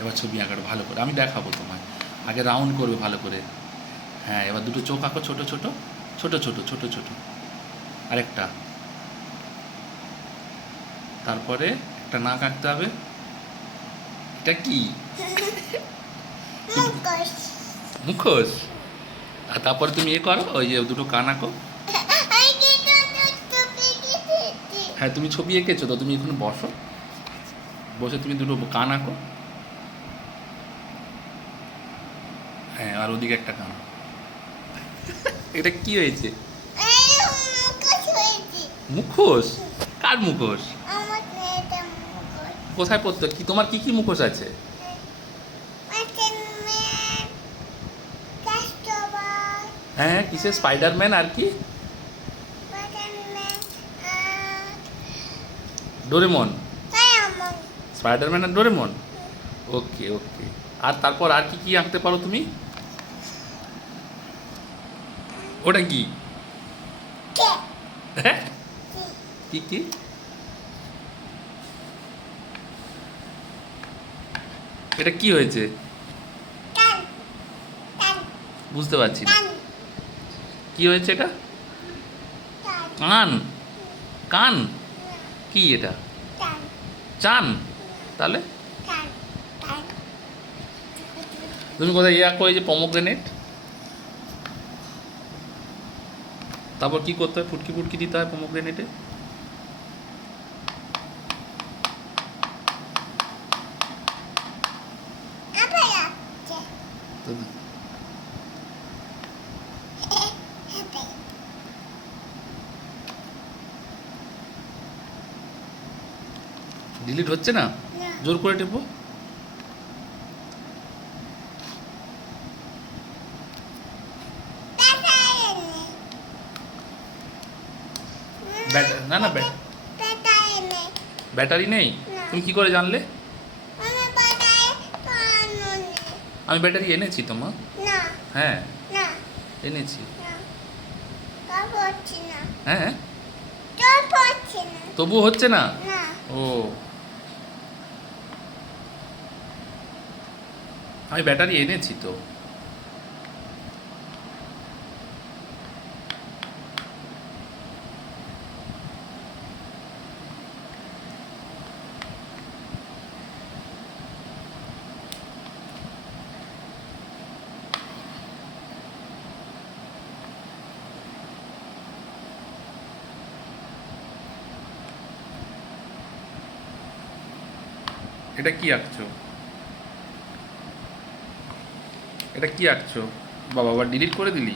এবার ছবি আঁকাটা ভালো করে আমি দেখাবো তোমায়। আগে রাউন্ড করবে ভালো করে। হ্যাঁ, এবার দুটো চোখ আঁকো, ছোটো ছোটো ছোটো ছোটো ছোটো ছোটো। আরেকটা, তারপরে একটা নাক আঁকতে হবে। এটা কি? মুখোশ। আর তারপরে তুমি এ করো, ওই যে দুটো কান আঁকো। হ্যাঁ, তুমি ছবি এঁকেছো তো, তুমি এখানে বসো, বসে তুমি দুটো কান আঁকো। হ্যাঁ, আর ওদিকে একটা কান। এটা কি হয়েছে? মুখোশ? কার মুখোশ? কোথায় পড়তো? কি তোমার কি কি মুখোশ আছে? হ্যাঁ, কিসের? স্পাইডারম্যান আর কি? ডোরেমন। স্পাইডারম্যান আর ডোরেমন। ওকে ওকে। আর তারপর আর কি কি আঁকতে পারো তুমি? ওটা কি? হ্যাঁ, কি কি? এটা কি হয়েছে? বুঝতে পারছি না কি হয়েছে এটা। কান? কান কি এটা? চান? তাহলে তুমি কোথায় ইয়ে আঁকো, এই যে পমোগ্রেনেট। তারপর কি করতে হয়? ফুটকি ফুটকি দিতে হয় পমোগ্রেনেটে। ডিলিট হচ্ছে না? জোর করে টেপো। না না, ব্যাটারি নেই? তুমি কি করে জানলে? আমি ব্যাটারি এনেছি তো মা। হ্যাঁ, এনেছি। হ্যাঁ, তবু হচ্ছে না? ও, আমি ব্যাটারি এনেছি তো। এটা কি আঁকছো? এটা কি আঁকছো? বাবা, আবার ডিলিট করে দিলি?